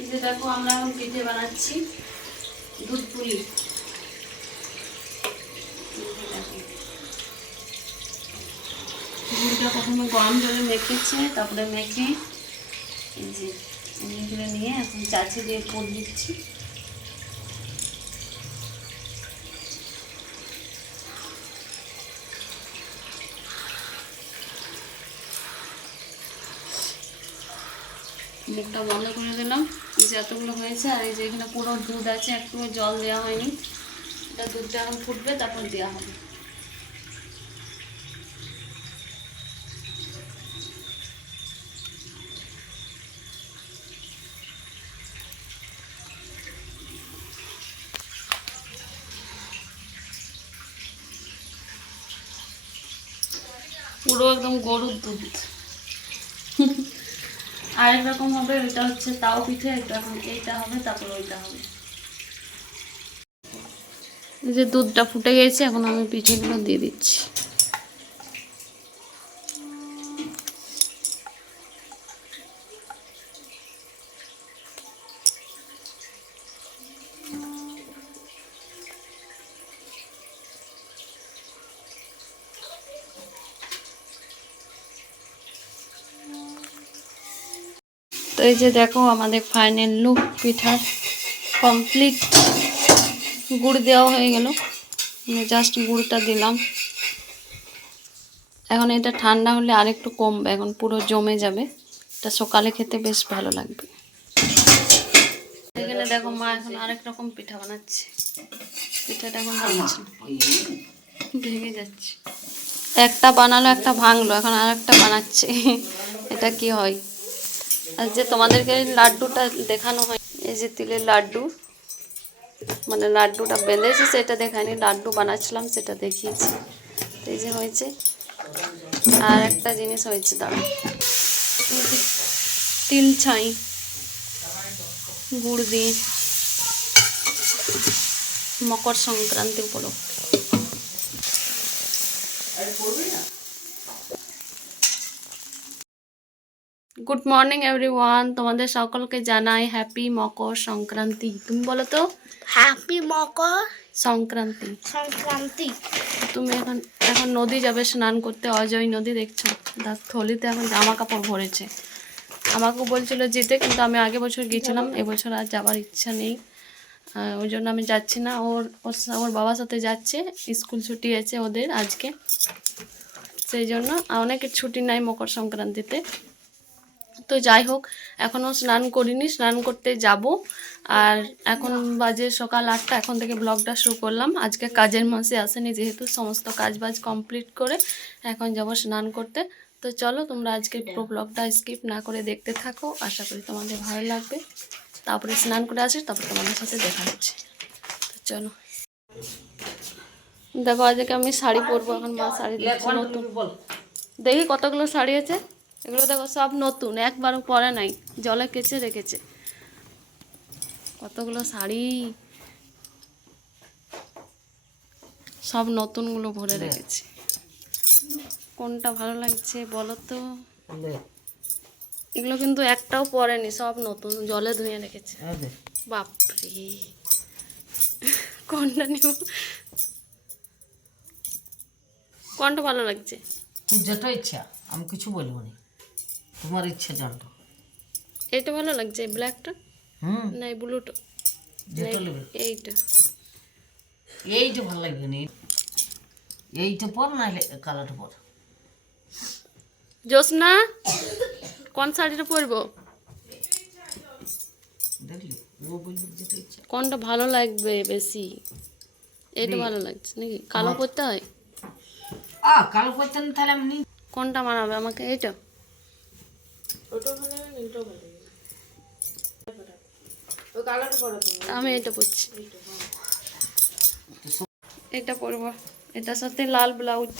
এই যে দেখো আমরা এখন পিঠে বানাচ্ছি দুধ পুলি। দুধটা প্রথমে গরম জলে মেখেছে, তারপরে মেখে এই যে এগুলো নিয়ে এখন চাচি দিয়ে পুর দিচ্ছি। মুখটা বন্ধ করে দিলাম। এই যে এতগুলো হয়েছে, আর এই যে এখানে পুরো দুধ আছে, একটু জল দেওয়া হয়নি। এটা দুধটা এখন ফুটবে, তারপর দেওয়া হবে। পুরো একদম গরুর দুধ। আরেক রকম হবে, ওইটা হচ্ছে তাও পিঠে। এখন এইটা হবে, তারপর ওইটা হবে। এই যে দুধটা ফুটে গেছে, এখন আমি পিঠেগুলো দিয়ে দিচ্ছি। তো এই যে দেখো আমাদের ফাইনাল লুক পিঠার কমপ্লিট। গুড় দেওয়া হয়ে গেল, জাস্ট গুড়টা দিলাম। এখন এটা ঠান্ডা হলে আরেকটু কমবে, এখন পুরো জমে যাবে। এটা সকালে খেতে বেশ ভালো লাগবে। এখানে দেখো মা এখন আরেক রকম পিঠা বানাচ্ছে। পিঠাটা এখন ভেঙে যাচ্ছে। একটা বানালো, একটা ভাঙলো, এখন আরেকটা বানাচ্ছে। এটা কি হয়? আর যে তোমাদেরকে লাড্ডুটা দেখানো হয়, এই যে তিলের লাড্ডু, মানে লাড্ডুটা বেঁধেছি সেটা দেখায়নি, লাড্ডু বানাচ্ছিলাম সেটা দেখিয়েছি। এই যে হয়েছে। আর একটা জিনিস হয়েছে, দাঁড়া, তিল ছাই গুড় দিয়ে মকর সংক্রান্তি উপলক্ষে। গুড মর্নিং এভরিওয়ান, তোমাদের সকলকে জানাই হ্যাপি মকর সংক্রান্তি। তুমি বলো তো, হ্যাপি মকর সংক্রান্তি। সংক্রান্তি। তুমি এখন এখন নদী যাবে স্নান করতে, অজয় নদী দেখছো, তার থলিতে এখন জামা কাপড় ভরেছে। আমাকেও বলছিল যেতে, কিন্তু আমি আগে বছর গিয়েছিলাম, এবছর আর যাবার ইচ্ছা নেই। ওই জন্য আমি যাচ্ছি না। ওর বাবার সাথে যাচ্ছে, স্কুল ছুটি আছে ওদের আজকে, সেই জন্য। অনেকের ছুটি নাই মকর সংক্রান্তিতে। তো যাই হোক, এখনও স্নান করিনি, স্নান করতে যাব। আর এখন বাজে সকাল 8টা, এখন থেকে ব্লগটা শুরু করলাম। আজকে কাজের মাসে আসেনি, যেহেতু সমস্ত কাজ বাজ কমপ্লিট করে এখন যাব স্নান করতে। তো চলো তোমরা আজকে পুরো ব্লগটা স্কিপ না করে দেখতে থাকো, আশা করি তোমাদের ভালো লাগবে। তারপরে স্নান করে আসি, তারপরে তোমাদের সাথে দেখা হচ্ছে। তো চলো, দেখো আজকে আমি শাড়ি পরবো। এখন মা শাড়ি দিচ্ছে নতুন। দেখি কতগুলো শাড়ি আছে। এগুলো দেখো সব নতুন, একবারও পরে নাই, জলে কেচে রেখেছে। কতগুলো শাড়ি, সব নতুনগুলো ভরে রেখেছে। কোনটা ভালো লাগছে বলো তো? এগুলো কিন্তু একটাও পরেনি, সব নতুন, জলে ধুয়ে রেখেছে। বাপরে, কোনটা নিব? কোনটা ভালো লাগছে? যেটা ইচ্ছা, আমি কিছু বলবো না, তোমার ইচ্ছা জানতো। এইটা ভালো লাগছে, ব্ল্যাকটা না ব্লুটা? যেটা নেবে এইটা। এইটা ভালো লাগবে না, এইটা পর না কালারটা পর। জোসনা, কোন শাড়িটা পরবো? দেখলি ও বলবে যেটা ইচ্ছা। কোনটা ভালো লাগবে বেশি? এইটা ভালো লাগছে নাকি? কালো পরতে হয়? কালো পরতেন তাহলে আমি কোনটা মানাবে আমাকে? এইটা? আমি এটা পরছি, এটা পরবো। এটার সাথে লাল ব্লাউজ।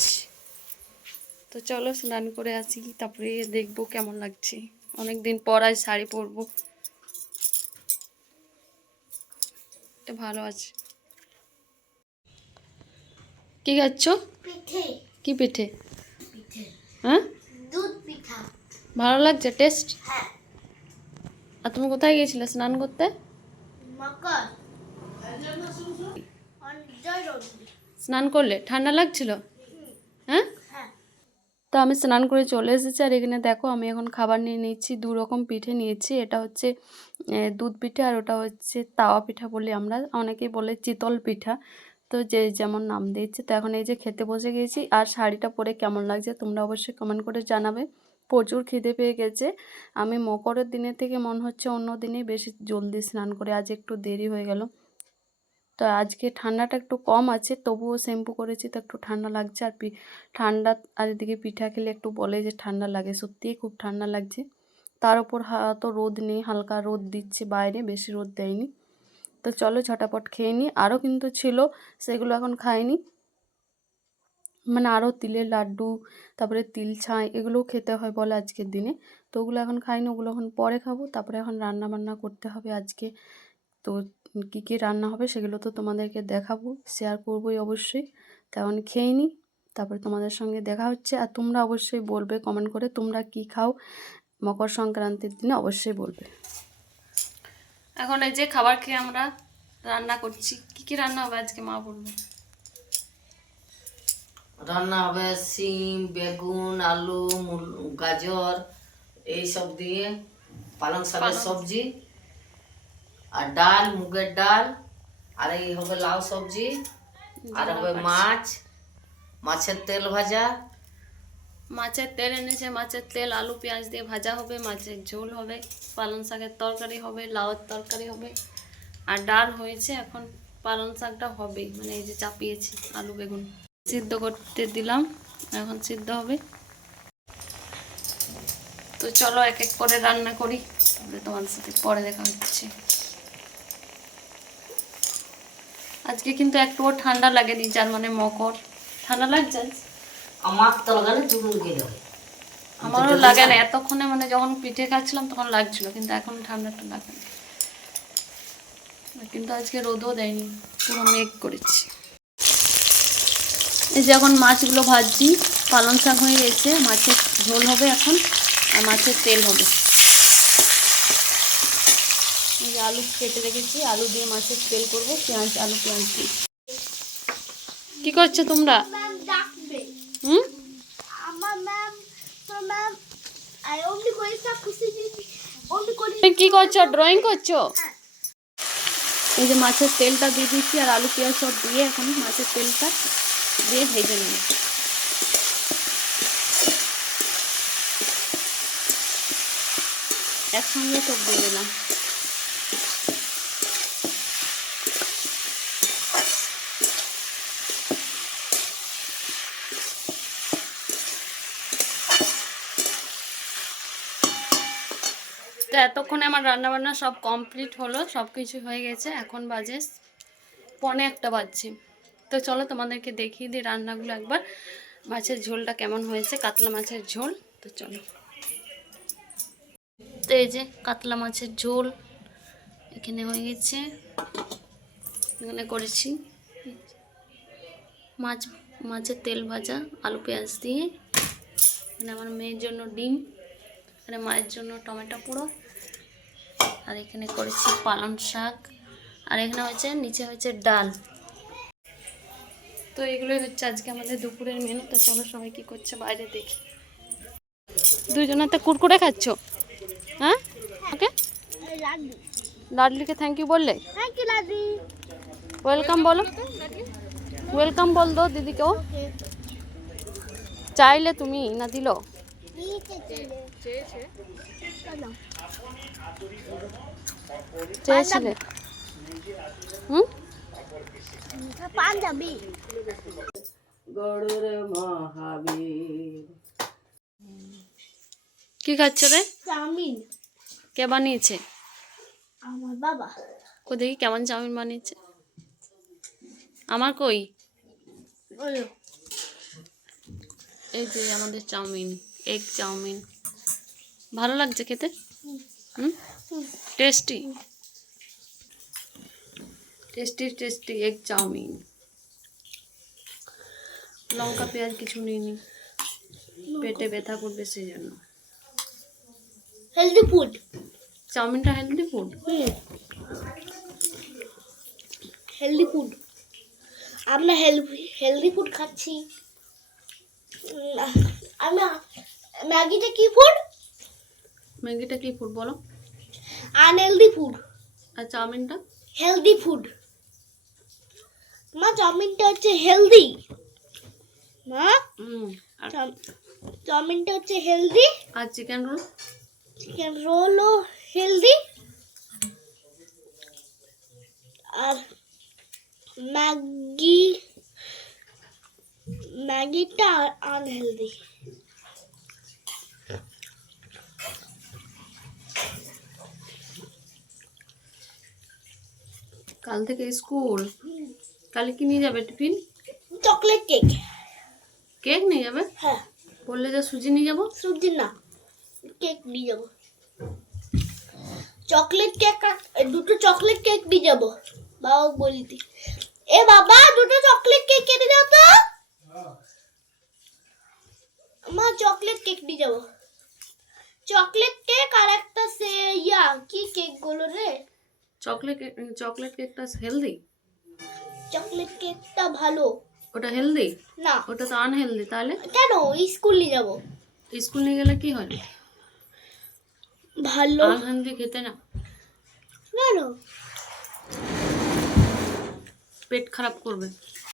তো চলো স্নান করে আসি, তারপরে দেখবো কেমন লাগছে। অনেকদিন পর আজ শাড়ি পরবো, এটা ভালো আছে। কি খাচ্ছ? পিঠে। কি পিঠে? পিঠে, হ্যাঁ, দুধ পিঠা। ভালো লাগছে টেস্ট? হ্যাঁ। আর তুমি কোথায় গিয়েছিলে স্নান করতে? মকর জয় রবি। স্নান করলে ঠান্ডা লাগছিল? হ্যাঁ। হ্যাঁ তো আমি স্নান করে চলে এসেছি, আর এখানে দেখো আমি এখন খাবার নিয়ে নিচ্ছি। দু রকম পিঠে নিয়েছি, এটা হচ্ছে দুধ পিঠা, আর ওটা হচ্ছে তাওয়া পিঠা বলি আমরা, অনেকেই বলে চিতল পিঠা, তো যে যেমন নাম দিয়েছে। তো এখন এই যে খেতে বসে গেছি। আর শাড়িটা পরে কেমন লাগছে তোমরা অবশ্যই কমেন্ট করে জানাবে। প্রচুর খিদে পেয়ে গেছে। আমি মকরের দিনের থেকে মনে হচ্ছে অন্য দিনেই বেশি জলদি স্নান করে, আজ একটু দেরি হয়ে গেল। তো আজকে ঠান্ডাটা একটু কম আছে, তবুও শ্যাম্পু করেছি তো একটু ঠান্ডা লাগছে। আর ঠান্ডা, আর এদিকে পিঠা খেলে একটু বলে যে ঠান্ডা লাগে, সত্যিই খুব ঠান্ডা লাগছে। তার উপর তো রোদ নেই, হালকা রোদ দিচ্ছে বাইরে, বেশি রোদ দেয়নি। তো চলো ঝটাপট খেয়ে নিই। আরও কিন্তু ছিল, সেগুলো এখন খাইনি। মানে আরও তিলের লাড্ডু, তারপরে তিল ছাই, এগুলোও খেতে হয় বলে আজকের দিনে। তো ওগুলো এখন খাইনি, ওগুলো এখন পরে খাবো। তারপরে এখন রান্না বান্না করতে হবে আজকে। তো কী কী রান্না হবে সেগুলো তো তোমাদেরকে দেখাবো, শেয়ার করবোই অবশ্যই। তেমন খেয়ে নিই, তারপরে তোমাদের সঙ্গে দেখা হচ্ছে। আর তোমরা অবশ্যই বলবে কমেন্ট করে তোমরা কি খাও মকর সংক্রান্তির দিনে, অবশ্যই বলবে। এখন এই যে খাবার খেয়ে আমরা রান্না করছি। কি কি রান্না হবে আজকে মা বলবে? রান্না হবে সিম, বেগুন, আলু, গাজর এইসব দিয়ে পালং শাকের সবজি, আর ডাল, মুগের ডাল, আর এই হবে লাউ সবজি, আর হবে মাছ, মাছের তেল ভাজা। মাছের তেল এনেছে, মাছের তেল আলু পেঁয়াজ দিয়ে ভাজা হবে, মাছের ঝোল হবে, পালং শাকের তরকারি হবে, লাউয়ের তরকারি হবে, আর ডাল হয়েছে। এখন পালং শাকটা হবে, মানে এই যে চাপিয়েছি আলু বেগুন সিদ্ধ করতে দিলাম, এখন সিদ্ধ হবে। তো চলো এক এক করে রান্না করি, তাহলে তোমাদের সাথে পরে দেখা হচ্ছে। আজকে কিন্তু একটুও ঠান্ডা লাগেনি, যার মানে মকর। ঠান্ডা লাগছে? আমার তো লাগালে দুপুর গেলে আমারও লাগে না, এতক্ষণে মানে যখন পিঠে খাচ্ছিলাম তখন লাগছিল, কিন্তু এখন ঠান্ডাটা লাগে না। কিন্তু আজকে রোদও দেয়নি, পুরো মেঘ করেছি। এই যে এখন মাছগুলো ভাজছি, পালং শাক হয়ে গেছে, মাছের ঝোল হবে এখন, আর মাছের তেল হবে। এই যে আলু কেটে রেখেছি, আলু দিয়ে মাছের তেল করবো, পেঁয়াজ আলু পেঁয়াজ দিয়ে। কি করছো তোমরা? ম্যাম ডাকবে। হুম, আমার ম্যাম তো ম্যাম আই অনলি কইসা খুশি দিদি অনলি করি। তুমি কি করছো? ড্রয়িং করছো? হ্যাঁ। এই যে মাছের তেলটা দিয়ে দিচ্ছি, আর আলু পেঁয়াজ সব দিয়ে এখন মাছের তেলটা দিয়ে ভেজে নেব। একসঙ্গে সব দিয়ে দিলাম। তো এতক্ষণে আমার রান্নাবান্না সব কমপ্লিট হলো, সব কিছু হয়ে গেছে। এখন বাজে 1:45 বাজছে। তো চলো তোমাদেরকে দেখিয়ে দিই রান্নাগুলো একবার, মাছের ঝোলটা কেমন হয়েছে, কাতলা মাছের ঝোল। তো চলো। তো এই যে কাতলা মাছের ঝোল এখানে হয়ে গেছে, এখানে করেছি মাছের তেল ভাজা আলু পেঁয়াজ দিয়ে, এখানে আমার মেয়ের জন্য ডিম, এখানে মায়ের জন্য টমেটো পুরো, আর এখানে করেছি পালং শাক, আর এখানে হচ্ছে নিচে হচ্ছে ডাল। তো এগুলোই হচ্ছে আজকে আমাদের দুপুরের মেনু। তো চলো সবাই কী করছে বাইরে দেখি। দুজনাতে কুরকুরে খাচ্ছ? হ্যাঁ, ওকে। লাড্ডু। লাডলিকে থ্যাংক ইউ বললে? Thank you Laddu. ওয়েলকাম বলো, ওয়েলকাম বল দো দিদিকেও। চাইলে তুমি না দিল? চেয়েছিলে? হুম, পাঞ্জাবি। গড়ের মহাবীর। কি খাচ্ছ রে? চাউমিন। কে বানিয়েছে? আমার বাবা। কো দেখি কেমন চাউমিন বানিয়েছে। আমার কই? বলো। এই যে আমাদের চাউমিন, এগ চাউমিন। ভালো লাগছে খেতে? হুম, tasty tasty tasty egg chowmein. লঙ্কা পেঁয়াজ কিছু নিইনি, পেটে ব্যথা করবে সেই জন্য। Healthy food. চাউমিনটা হেলদি ফুড? Healthy food. আমরা হেলদি ফুড খাচ্ছি। আমি ম্যাগিটা কি ফুড? ম্যাগিটা কি ফুড বলো? Unhealthy food. আর চাউমিনটা? Healthy food. মা চাউমিনটা হচ্ছে হেলদি। মা আর চাউমিনটা হচ্ছে হেলদি। আর চিকেন রোল? চিকেন রোলও হেলদি। আর ম্যাগিটা আনহেলদি। কাল থেকে স্কুল, কালে কি নিয়ে যাবে টিফিন? Chocolate cake. কেক নিয়ে যাবে? হ্যাঁ। বললে যে সুজি নিয়ে যাবো। সুজি না, কেক নিয়ে যাবো। চকলেট কেক, দুটো চকলেট কেক নিয়ে যাবো। বাবা বলি দি, এ বাবা দুটো চকলেট কেক কেটে দাও তো। মা চকলেট কেক নিয়ে যাবো। চকলেট কেক আর একটা কি কেক গুলো রে? চকলেট কেকটা হেলদি? চকলেট কেকটা ভালো। ওটা হেলদি? না। ওটা তো আনহেলদি। তাহলে কেন? স্কুল নিয়ে যাবো। স্কুল নিয়ে গেলে কি হয়? ভালো। আনহেলদি খেতে না, কেন? পেট খারাপ করবে।